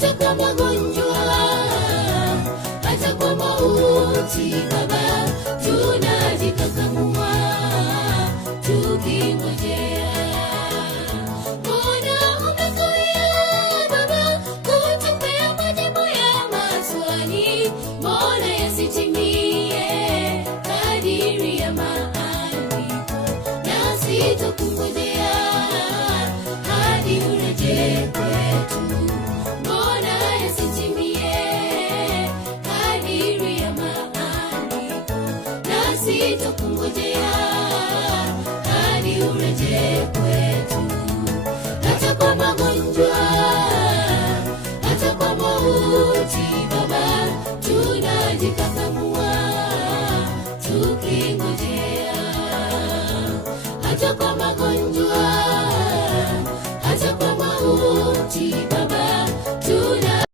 hata kwa magonjwa, hata kwa mauti Baba, tunajikakamua tukingojea. Mbona umekuja Baba kutupea majibu ya maswali? Mbona yasitimie kadiri ya maandiko? Nasi tukungojea hadi urejee kwetu. Mbona yasitimie kadiri ya maandiko? Nasi tukungojea